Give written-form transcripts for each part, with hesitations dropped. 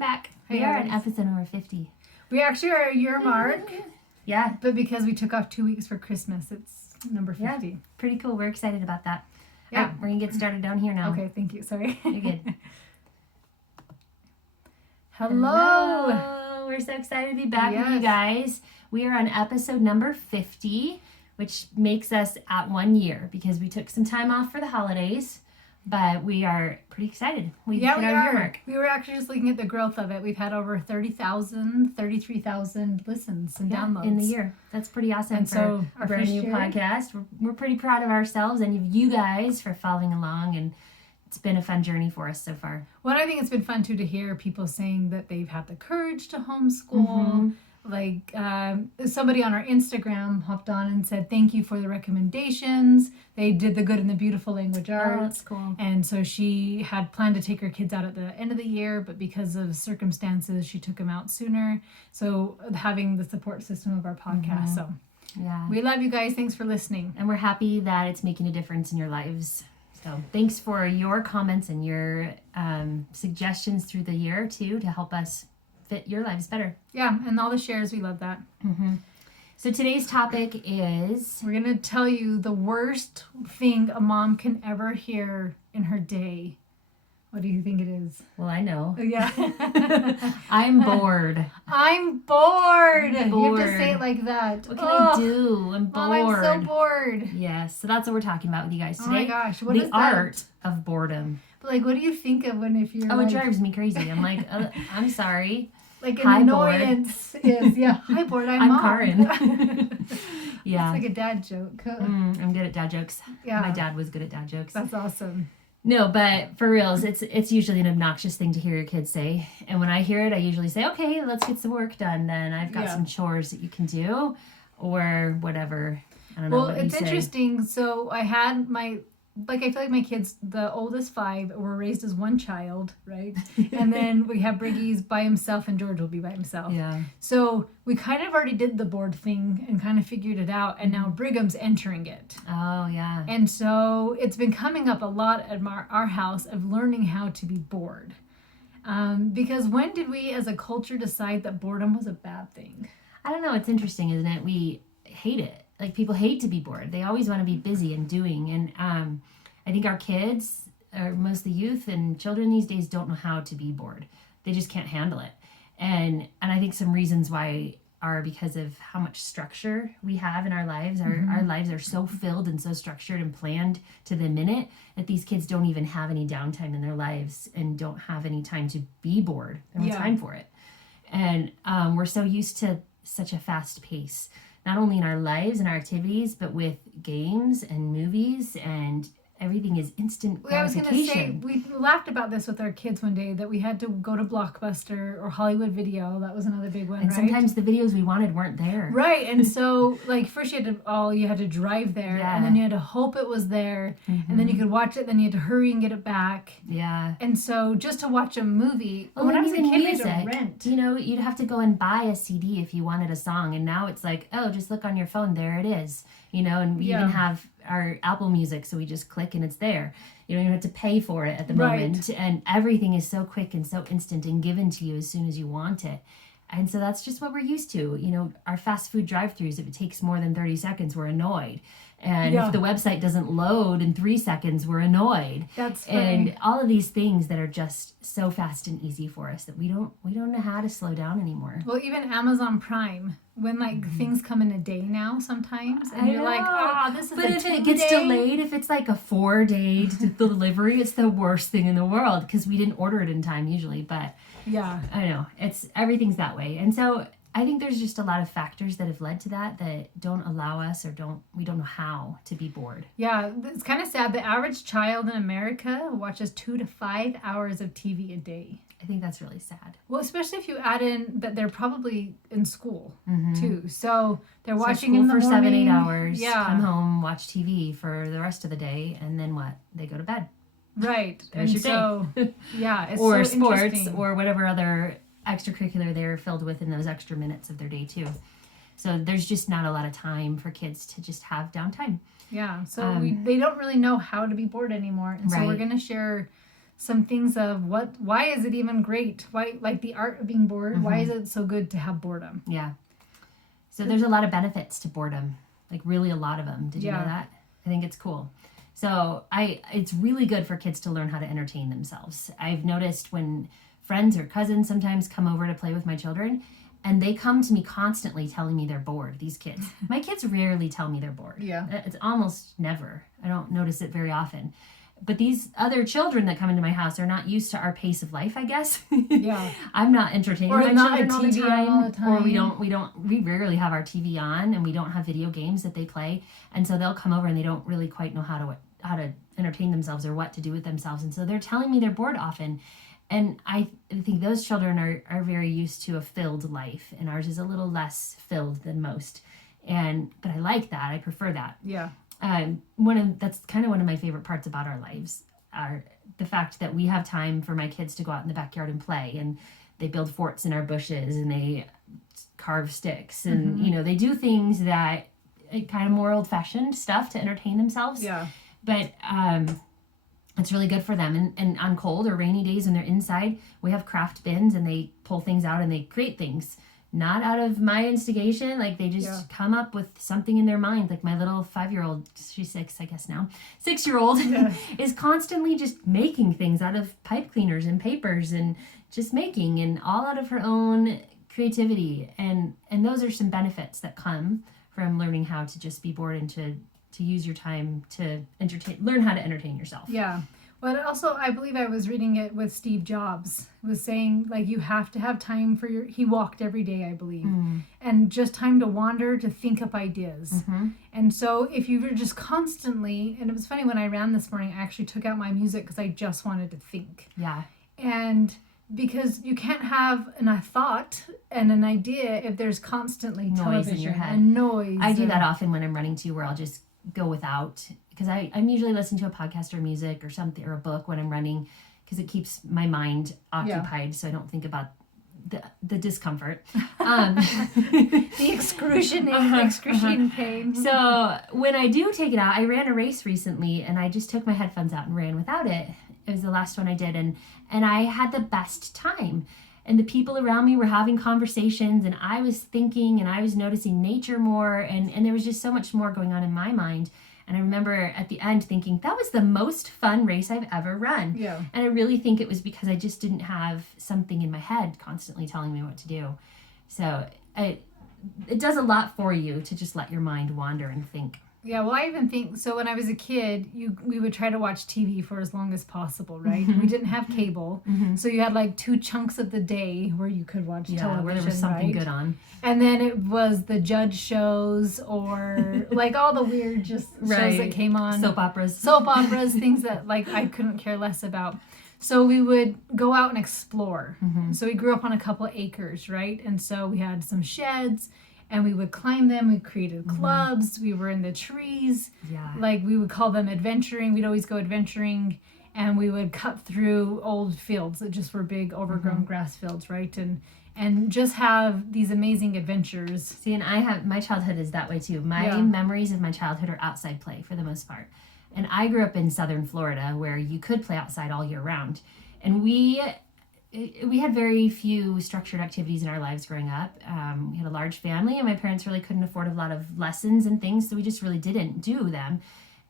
back. Hey, We are on guys. episode number 50. We actually are a year mark, Yeah, but because we took off 2 weeks for Christmas, it's number 50. Yeah. Pretty cool. We're excited about that. Yeah. All right, we're going to get started down here now. Okay, thank you. Sorry. You're good. Hello. We're so excited to be back with you Yes. guys. We are on episode number 50, which makes us at 1 year because we took some time off for the holidays, but we are pretty excited. We hit our year mark. We were actually just looking at the growth of it. We've had over 30,000, 33,000 listens and downloads. In the year. That's pretty awesome And for so a our brand first new year- podcast. We're pretty proud of ourselves and of you guys for following along, and it's been a fun journey for us so far. Well, I think it's been fun too to hear people saying that they've had the courage to homeschool. Mhm. Like somebody on our Instagram hopped on and said, thank you for the recommendations. They did the good and the beautiful language Oh, arts. that's cool. And so she had planned to take her kids out at the end of the year, but because of circumstances, she took them out sooner. So having the support system of our podcast. So Yeah. we love you guys. Thanks for listening. And we're happy that it's making a difference in your lives. So thanks for your comments and your suggestions through the year too, to help us fit your lives better. Yeah, and all the shares, we love that. So today's topic is We're going to tell you the worst thing a mom can ever hear in her day. What do you think it is? well, I know. Yeah. I'm bored. I'm bored. You have to Bored. say it like that. What can I do? I'm bored. Mom, I'm so bored. Yes, so that's what we're talking about with you guys Oh today. my gosh, what the is art of boredom. that? Like, what do you think of if you're Oh, like, it drives me crazy. I'm like, I'm sorry. like an Hi, bored. annoyance is, yeah, hi bored, I'm I'm mom. Karin. Yeah. It's like a dad joke. I'm good at dad jokes. Yeah. My dad was good at dad jokes. That's awesome. No, but for reals, it's usually an obnoxious thing to hear your kids say. And when I hear it, I usually say, okay, let's get some work done then. I've got Yeah. some chores that you can do or whatever. I don't know Well, what you it's say. interesting. So I had I feel like my kids, the oldest 5, were raised as one child, right? And then we have Briggy's by himself and George will be by himself. Yeah. So we kind of already did the board thing and kind of figured it out. And now Brigham's entering it. Oh, yeah. And so it's been coming up a lot at our house of learning how to be bored. Because when did we as a culture decide that boredom was a bad thing? I don't know. It's interesting, isn't it? We hate it. Like, people hate to be bored. They always want to be busy and doing. And I think our kids, or most of the youth and children these days, don't know how to be bored. They just can't handle it. And I think some reasons why are because of how much structure we have in our lives. Our lives are so filled and so structured and planned to the minute that these kids don't even have any downtime in their lives and don't have any time to be bored. They don't have Yeah. time for it. And we're so used to such a fast pace, not only in our lives and our activities, but with games and movies, and everything is instant I was going to say, gratification. we laughed about this with our kids one day, that we had to go to Blockbuster or Hollywood Video. That was another big one, And right? sometimes the videos we wanted weren't there. Right, and so like first you had to drive there, Yeah. and then you had to hope it was there, and then you could watch it, then you had to hurry and get it back. Yeah. And so just to watch a movie, Well, when I and was a even kid, we had music, to rent. you know, you'd have to go and buy a CD if you wanted a song, and now it's like, oh, just look on your phone, there it is, you know. And we Yeah. even have our Apple Music, so we just click and it's there. You don't even have to pay for it at the Right. moment, and everything is so quick and so instant and given to you as soon as you want it. And so that's just what we're used to. You know, our fast food drive-thrus, if it takes more than 30 seconds, we're annoyed. And Yeah. if the website doesn't load in 3 seconds, we're annoyed. That's And funny. all of these things that are just so fast and easy for us that we don't know how to slow down anymore. Well, even Amazon Prime, when like things come in a day now sometimes, and you're like, oh, this is But a if it 2 gets day. delayed, if it's like a 4-day delivery, it's the worst thing in the world because we didn't order it in time usually. But Yeah. I know everything's that way. And so I think there's just a lot of factors that have led to that don't allow us, or we don't know how to be bored. Yeah, it's kind of sad. The average child in America watches 2 to 5 hours of TV a day. I think that's really sad. Well, especially if you add in that they're probably in school Mm-hmm. too. So they're So watching school in the for morning. 7-8 hours, Yeah, come home, watch TV for the rest of the day, and then what? They go to bed. right. There's and your so, yeah, it's Or so sports, interesting. or whatever other extracurricular they're filled with in those extra minutes of their day too. So there's just not a lot of time for kids to just have downtime. Yeah, so they don't really know how to be bored anymore. And so we're Right. going to share some things of why is it even great? Why, like the art of being bored, why is it so good to have boredom? Yeah. So there's a lot of benefits to boredom, like really a lot of them. Did you know that? I think it's cool. So it's really good for kids to learn how to entertain themselves. I've noticed when friends or cousins sometimes come over to play with my children, and they come to me constantly telling me they're bored, these kids. My kids rarely tell me they're bored. Yeah. It's almost never. I don't notice it very often. But these other children that come into my house are not used to our pace of life, I guess. Yeah. I'm not entertaining Or my not children all the time. Or we rarely have our TV on, and we don't have video games that they play. And so they'll come over and they don't really quite know how to entertain themselves or what to do with themselves. And so they're telling me they're bored often. And I think those children are very used to a filled life, and ours is a little less filled than most. But I like that. I prefer that. Yeah. That's kind of one of my favorite parts about our lives, are the fact that we have time for my kids to go out in the backyard and play, and they build forts in our bushes, and they carve sticks, and they do things that kind of more old-fashioned stuff to entertain themselves. Yeah. But it's really good for them. And on cold or rainy days when they're inside, we have craft bins, and they pull things out and they create things. Not out of my instigation. Like, they just come up with something in their mind. Like, my little 5-year-old, she's 6, I guess now, 6-year-old is constantly just making things out of pipe cleaners and papers, and just making, and all out of her own creativity. And those are some benefits that come from learning how to just be bored, and to use your time to learn how to entertain yourself. Yeah. But also, I believe I was reading it with Steve Jobs. It was saying, like, you have to have time for he walked every day, I believe. And just time to wander, to think up ideas. And so if you were just constantly, and it was funny when I ran this morning, I actually took out my music because I just wanted to think. Yeah. And because you can't have a thought and an idea if there's constantly noise television in your head. And noise. I do that often when I'm running too, where I'll just go without, because I'm usually listening to a podcast or music or something, or a book when I'm running, because it keeps my mind occupied, so I don't think about the discomfort. The excruciating pain. So when I do take it out, I ran a race recently, and I just took my headphones out and ran without it. It was the last one I did, and I had the best time. And the people around me were having conversations, and I was thinking, and I was noticing nature more, and there was just so much more going on in my mind. And I remember at the end thinking, that was the most fun race I've ever run. Yeah. And I really think it was because I just didn't have something in my head constantly telling me what to do. So it does a lot for you to just let your mind wander and think. Yeah, well, I even think, so when I was a kid, we would try to watch TV for as long as possible, right? We didn't have cable, so you had like 2 chunks of the day where you could watch television, where there was something good on. And then it was the judge shows, or like all the weird shows that came on. Soap operas, things that like I couldn't care less about. So we would go out and explore. So we grew up on a couple of acres, right? And so we had some sheds, and we would climb them. We created clubs. We were in the trees. Yeah. Like, we would call them adventuring. We'd always go adventuring, and we would cut through old fields that just were big, overgrown grass fields, right? And just have these amazing adventures. See, and my childhood is that way too. My memories of my childhood are outside play for the most part. And I grew up in southern Florida, where you could play outside all year round. And we had very few structured activities in our lives growing up. We had a large family, and my parents really couldn't afford a lot of lessons and things, so we just really didn't do them.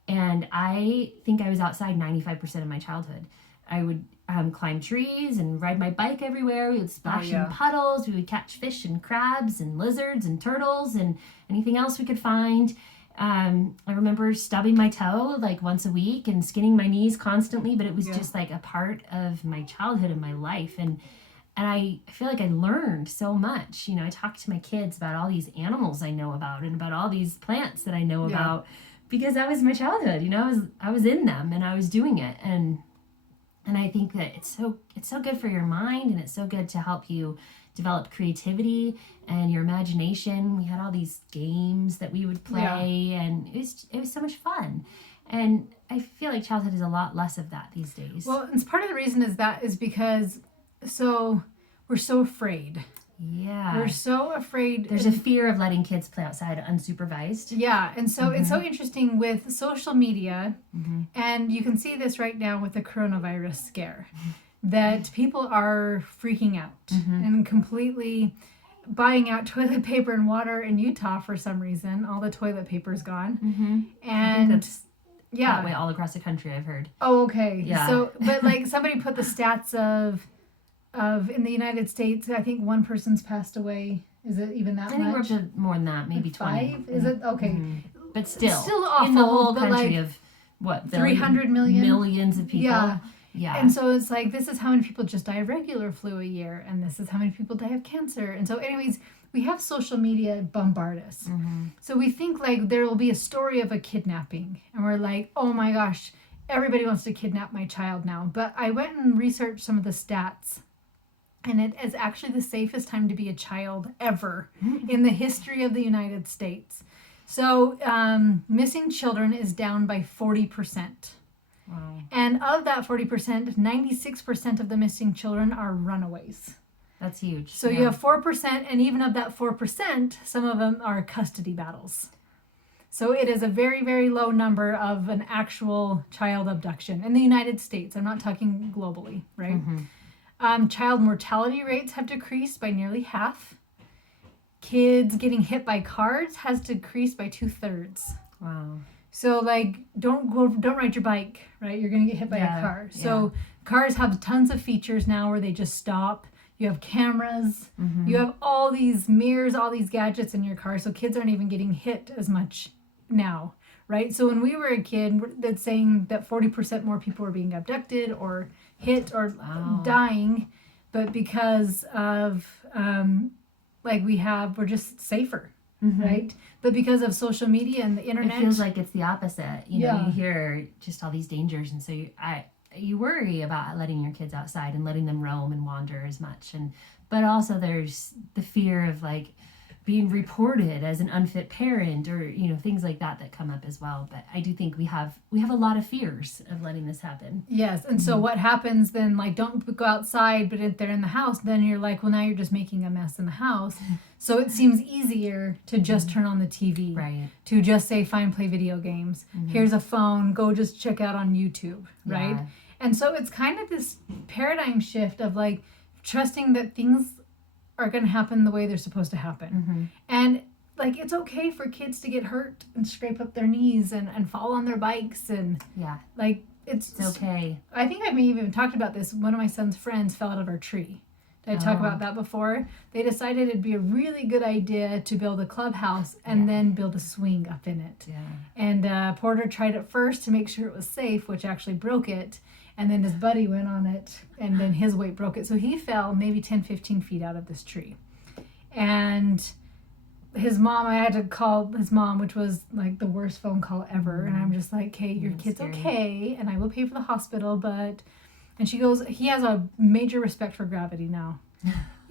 And I think I was outside 95% of my childhood. I would climb trees and ride my bike everywhere. We would splash in puddles. We would catch fish and crabs and lizards and turtles and anything else we could find. I remember stubbing my toe like once a week and skinning my knees constantly, but it was just like a part of my childhood and my life. And I feel like I learned so much. I talked to my kids about all these animals I know about, and about all these plants that I know about, because that was my childhood. I was in them, and I was doing it. And I think that it's so good for your mind, and it's so good to help you develop creativity and your imagination. We had all these games that we would play, and it was so much fun. And I feel like childhood is a lot less of that these days. Well, and part of the reason is because we're so afraid. Yeah. We're so afraid. There's a fear of letting kids play outside unsupervised. Yeah, and so it's so interesting with social media, and you can see this right now with the coronavirus scare, that people are freaking out and completely buying out toilet paper and water in Utah for some reason. All the toilet paper's gone. And that's that way all across the country, I've heard. Oh, okay. Yeah. So, but like somebody put the stats of in the United States, I think one person's passed away. Is it even that much? I think we're up to more than that, maybe 20. 5? Is it? Okay. But still awful, in the whole but country like of what, 300 million? Millions of people. Yeah. Yeah. And so it's like, this is how many people just die of regular flu a year, and this is how many people die of cancer. And so anyways, we have social media bombard us. So we think like there will be a story of a kidnapping, and we're like, oh my gosh, everybody wants to kidnap my child now. But I went and researched some of the stats, and it is actually the safest time to be a child ever in the history of the United States. So missing children is down by 40%. Wow. And of that 40%, 96% of the missing children are runaways. That's huge. So you have 4%, and even of that 4%, some of them are custody battles. So it is a very, very low number of an actual child abduction in the United States. I'm not talking globally, right? Child mortality rates have decreased by nearly half. Kids getting hit by cars has decreased by 2/3. Wow. So like, don't ride your bike, right? You're gonna get hit by a car. So cars have tons of features now where they just stop. You have cameras. You have all these mirrors, all these gadgets in your car. So kids aren't even getting hit as much now, right? So when we were a kid, that's saying that 40% more people were being abducted or hit or dying, but because of we're just safer, right? But because of social media and the internet, it feels like it's the opposite. You know, you hear just all these dangers, and so you worry about letting your kids outside and letting them roam and wander as much, but also there's the fear of like being reported as an unfit parent, or things like that come up as well. But I do think we have a lot of fears of letting this happen. Yes. And so what happens then, like, don't go outside, but if they're in the house, then you're like, well, now you're just making a mess in the house. So it seems easier to just turn on the TV, right? To just say, fine, play video games. Here's a phone, go just check out on YouTube, right? Yeah. And so it's kind of this paradigm shift of like trusting that things are going to happen the way they're supposed to happen. And like, it's okay for kids to get hurt and scrape up their knees and fall on their bikes, and like it's okay. I think I may have even talked about this. One of my son's friends fell out of our tree. Did I talk about that before? They decided it'd be a really good idea to build a clubhouse and then build a swing up in it. And Porter tried it first to make sure it was safe, which actually broke it. And then his buddy went on it, and then his weight broke it. So he fell maybe 10, 15 feet out of this tree. And his mom, I had to call his mom, which was like the worst phone call ever. And I'm just like, okay, your kid's scary. okay, and I will pay for the hospital, but... And she goes, he has a major respect for gravity now.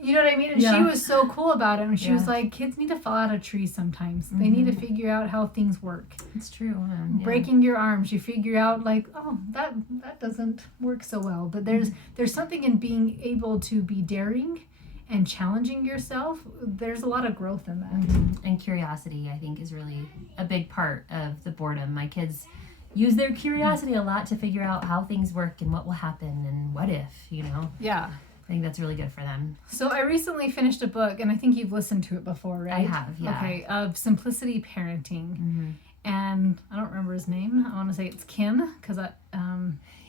You know what I mean? And she was so cool about it. And she was like, kids need to fall out of trees sometimes. They need to figure out how things work. It's true. Breaking your arms, you figure out like, oh, that doesn't work so well. But there's something in being able to be daring and challenging yourself. There's a lot of growth in that. And curiosity, I think, is really a big part of the boredom. My kids use their curiosity a lot to figure out how things work and what will happen and what if, Yeah. I think that's really good for them. So I recently finished a book, and I think you've listened to it before, right? I have, yeah. Okay, of Simplicity Parenting. And I don't remember his name. I want to say it's Kim, because I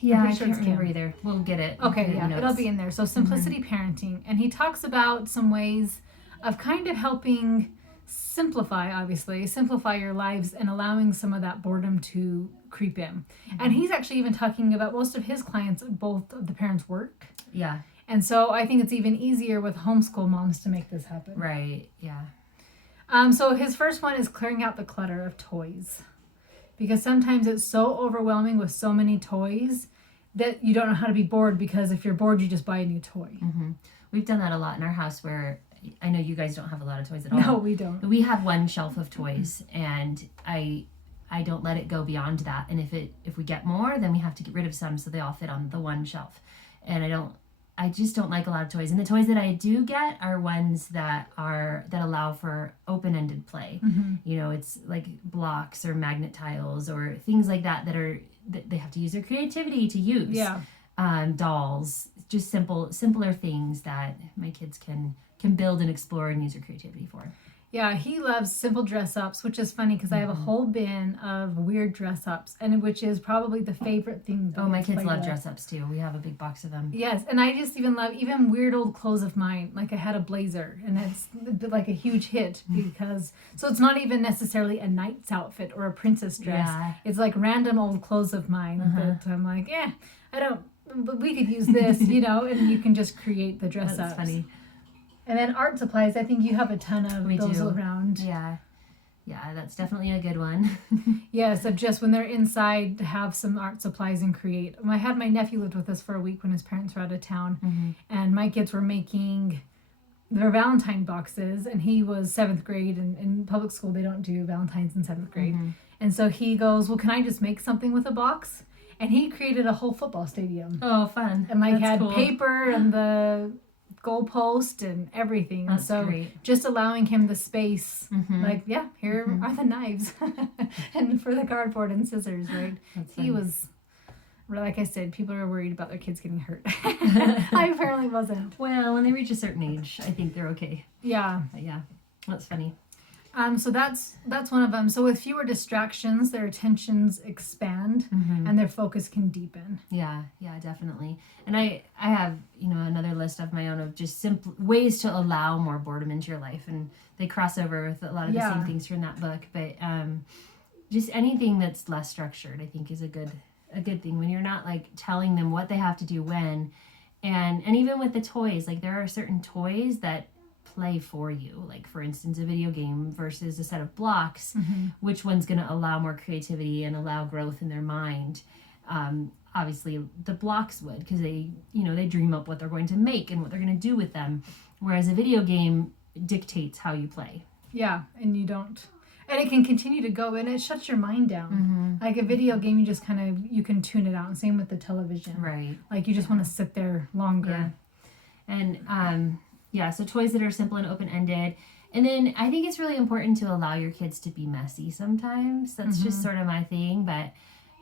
can't remember either. We'll get it. Okay, yeah, it'll be in there. So Simplicity Parenting. And he talks about some ways of kind of helping simplify your lives and allowing some of that boredom to creep in. And he's actually even talking about most of his clients, both of the parents work. Yeah. And so I think it's even easier with homeschool moms to make this happen. Right, yeah. So his first one is clearing out the clutter of toys. Because sometimes it's so overwhelming with so many toys that you don't know how to be bored, because if you're bored, you just buy a new toy. We've done that a lot in our house, where I know you guys don't have a lot of toys at all. No, we don't. We have one shelf of toys, and I don't let it go beyond that. And if we get more, then we have to get rid of some so they all fit on the one shelf. And I don't I just don't like a lot of toys. And the toys that I do get are ones that allow for open-ended play. You know, it's like blocks or magnet tiles or things like that that they have to use their creativity to use. Yeah. Dolls, just simpler things that my kids can build and explore and use their creativity for. Yeah, he loves simple dress ups, which is funny because I have a whole bin of weird dress ups, and which is probably the favorite thing. Oh, my kids love dress ups too. We have a big box of them. Yes, and I just even love weird old clothes of mine. Like I had a blazer, and it's like a huge hit because so it's not even necessarily a knight's outfit or a princess dress. Yeah. It's like random old clothes of mine that I'm like, I don't. But we could use this, you know, and you can just create the dress ups. That's funny. And then art supplies, I think you have a ton of those around. Yeah. Yeah, that's definitely a good one. Yes, of just when they're inside to have some art supplies and create. I had my nephew lived with us for a week when his parents were out of town. And my kids were making their Valentine boxes. And he was 7th grade. And in public school, they don't do Valentines in 7th grade. And so he goes, well, can I just make something with a box? And he created a whole football stadium. Oh, fun. And like That's had cool. paper and the goalpost and everything. That's and so great. just allowing him the space, like, here are the knives and for the cardboard and scissors, right? He was, like I said, people are worried about their kids getting hurt. I apparently wasn't. Well, when they reach a certain age, I think they're okay. Yeah. But yeah, that's funny. So that's one of them. So with fewer distractions, their attentions expand and their focus can deepen. Yeah, definitely. And I have, another list of my own of just simple ways to allow more boredom into your life. And they cross over with a lot of the same things from that book. But just anything that's less structured, I think, is a good thing when you're not like telling them what they have to do when. And even with the toys, like there are certain toys that play for you, like for instance a video game versus a set of blocks. Which one's going to allow more creativity and allow growth in their mind? Obviously the blocks would, because they dream up what they're going to make and what they're going to do with them, whereas a video game dictates how you play. And you don't, and it can continue to go and it shuts your mind down. Like a video game, you just you can tune it out, and same with the television, Right? Like you just want to sit there longer. And so toys that are simple and open-ended. And then I think it's really important to allow your kids to be messy sometimes. That's just sort of my thing, but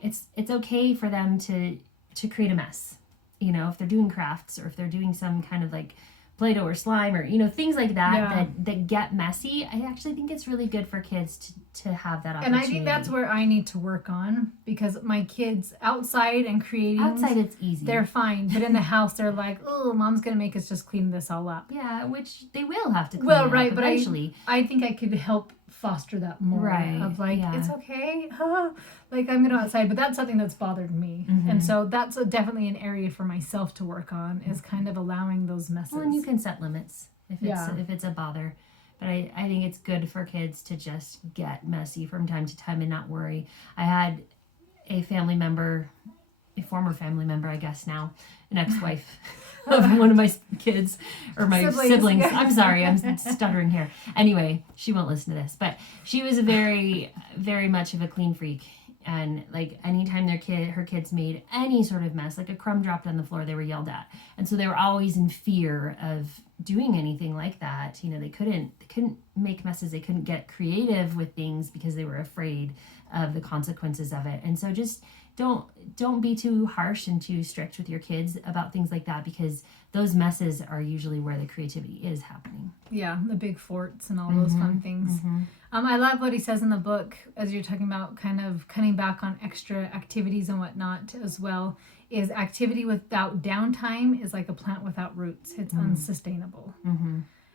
it's okay for them to create a mess. If they're doing crafts or if they're doing some kind of like Play-Doh or slime or, things like that that get messy. I actually think it's really good for kids to have that opportunity. And I think that's where I need to work on, because my kids outside and creating. Outside it's easy. They're fine. But in the house they're like, oh, mom's going to make us just clean this all up. Yeah, which they will have to clean up but eventually. I think I could help foster that more. Right. Of like, it's okay. Like I'm going to outside. But that's something that's bothered me. And so that's definitely an area for myself to work on, is kind of allowing those messes. Well, and you can set limits if it's a bother. But I think it's good for kids to just get messy from time to time and not worry. I had a former family member, I guess now, an ex-wife of one of my kids, or my siblings. I'm sorry, I'm stuttering here. Anyway, she won't listen to this, but she was a very, very much of a clean freak. And like anytime her kids made any sort of mess, like a crumb dropped on the floor, they were yelled at. And so they were always in fear of doing anything like that. They couldn't make messes. They couldn't get creative with things because they were afraid of the consequences of it. And so just don't be too harsh and too strict with your kids about things like that, because those messes are usually where the creativity is happening. Yeah, the big forts and all those fun things. I love what he says in the book, as you're talking about kind of cutting back on extra activities and whatnot as well, is activity without downtime is like a plant without roots. It's unsustainable.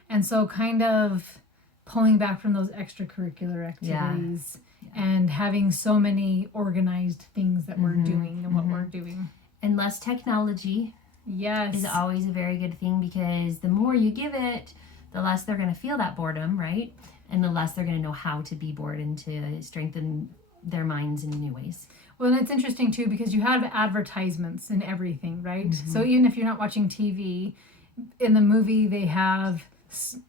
And so kind of pulling back from those extracurricular activities and having so many organized things that we're doing and what we're doing. And less technology is always a very good thing, because the more you give it, the less they're going to feel that boredom, right? And the less they're going to know how to be bored and to strengthen their minds in new ways. Well, and it's interesting too, because you have advertisements and everything, right? So even if you're not watching TV, in the movie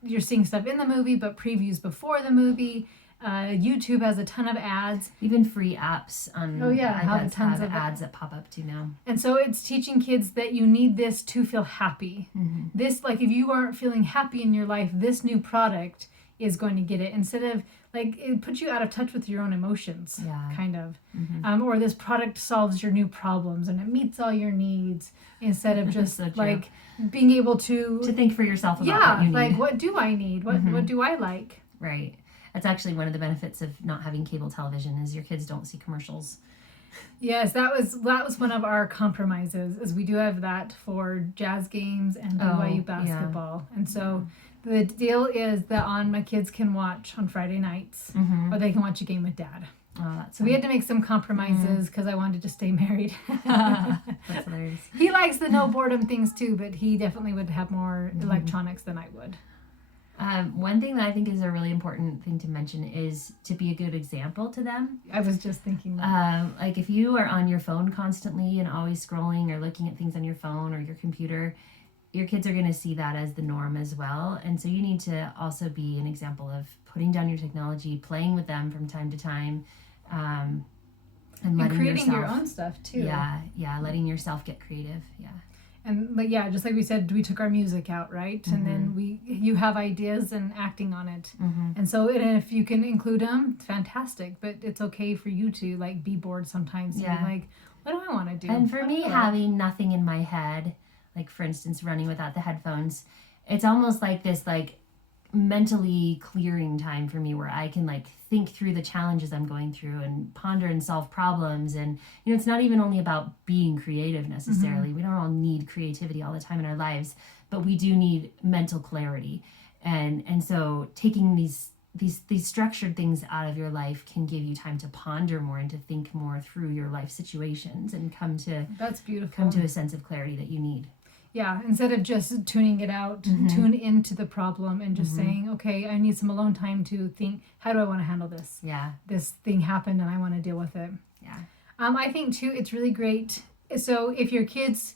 you're seeing stuff in the movie, but previews before the movie. YouTube has a ton of ads. Even free apps on have tons of ads that pop up too now. And so it's teaching kids that you need this to feel happy. This, like, if you aren't feeling happy in your life, this new product is going to get it. Instead of, like, it puts you out of touch with your own emotions, kind of. Or this product solves your new problems and it meets all your needs, instead of just so like being able to think for yourself about what you need. like, what do I need? What do I like? Right. That's actually one of the benefits of not having cable television, is your kids don't see commercials. Yes, that was one of our compromises, is we do have that for jazz games and BYU basketball. And so the deal is that my kids can watch on Friday nights, or they can watch a game with Dad. So we had to make some compromises because I wanted to stay married. That's hilarious. He likes the no boredom things too, but he definitely would have more electronics than I would. One thing that I think is a really important thing to mention is to be a good example to them. I was just thinking that. Like, if you are on your phone constantly and always scrolling or looking at things on your phone or your computer, your kids are going to see that as the norm as well. And so you need to also be an example of putting down your technology, playing with them from time to time, and creating your own stuff too. Yeah, letting yourself get creative. Yeah. And just like we said, we took our music out, right? And then you have ideas and acting on it. And so if you can include them, it's fantastic. But it's okay for you to, like, be bored sometimes. Yeah. You're like, what do I want to do? And for me, having nothing in my head, like, for instance, running without the headphones, it's almost like this, like, mentally clearing time for me, where I can, like, think through the challenges I'm going through and ponder and solve problems. And it's not even only about being creative necessarily. We don't all need creativity all the time in our lives, but we do need mental clarity. And so taking these structured things out of your life can give you time to ponder more and to think more through your life situations and come to a sense of clarity that you need. Yeah, instead of just tuning it out, tune into the problem and just saying, okay, I need some alone time to think, how do I want to handle this? Yeah. This thing happened and I want to deal with it. Yeah. I think, too, it's really great. So if your kids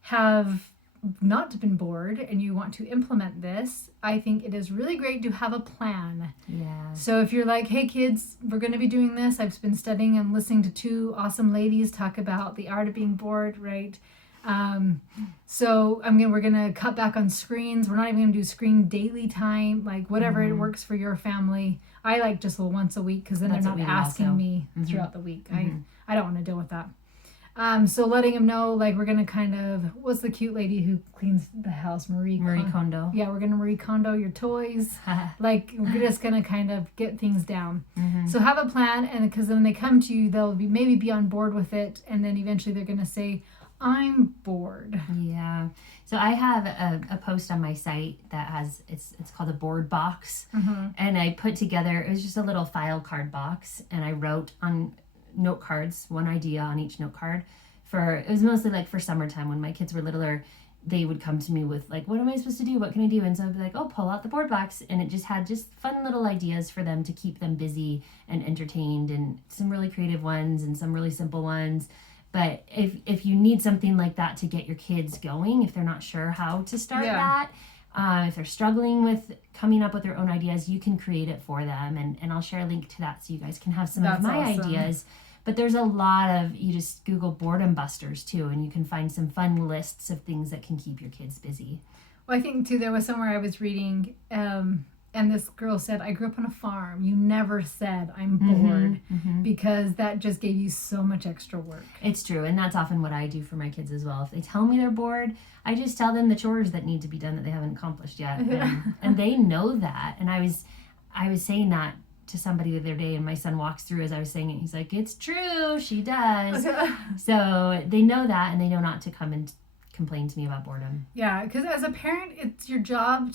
have not been bored and you want to implement this, I think it is really great to have a plan. Yeah. So if you're like, hey, kids, we're going to be doing this. I've been studying and listening to two awesome ladies talk about the art of being bored, right? So we're going to cut back on screens. We're not even going to do screen daily time, like whatever it works for your family. I like just once a week, because then they're not asking me throughout the week. I don't want to deal with that. So letting them know, like, we're going to kind of, what's the cute lady who cleans the house? Marie Kondo. Yeah, we're going to Marie Kondo your toys. Like, we're just going to kind of get things down. So have a plan, and because when they come to you, they'll maybe be on board with it, and then eventually they're going to say, I'm bored. Yeah. So I have a post on my site that has, it's called a board box. And I put together, it was just a little file card box, and I wrote on note cards, one idea on each note card. It was mostly like for summertime when my kids were littler. They would come to me with, like, what am I supposed to do? What can I do? And so I'd be like, oh, pull out the board box. And it just had fun little ideas for them to keep them busy and entertained, and some really creative ones and some really simple ones. But if you need something like that to get your kids going, if they're not sure how to start that, if they're struggling with coming up with their own ideas, you can create it for them. And I'll share a link to that so you guys can have some of my ideas. But there's a lot of, you just Google boredom busters too, and you can find some fun lists of things that can keep your kids busy. Well, I think too, there was somewhere I was reading, and this girl said, I grew up on a farm. You never said I'm bored, because that just gave you so much extra work. It's true. And that's often what I do for my kids as well. If they tell me they're bored, I just tell them the chores that need to be done that they haven't accomplished yet. And they know that. And I was saying that to somebody the other day, and my son walks through as I was saying it. He's like, it's true. She does. So they know that, and they know not to come and complain to me about boredom. Yeah, because as a parent, it's your job to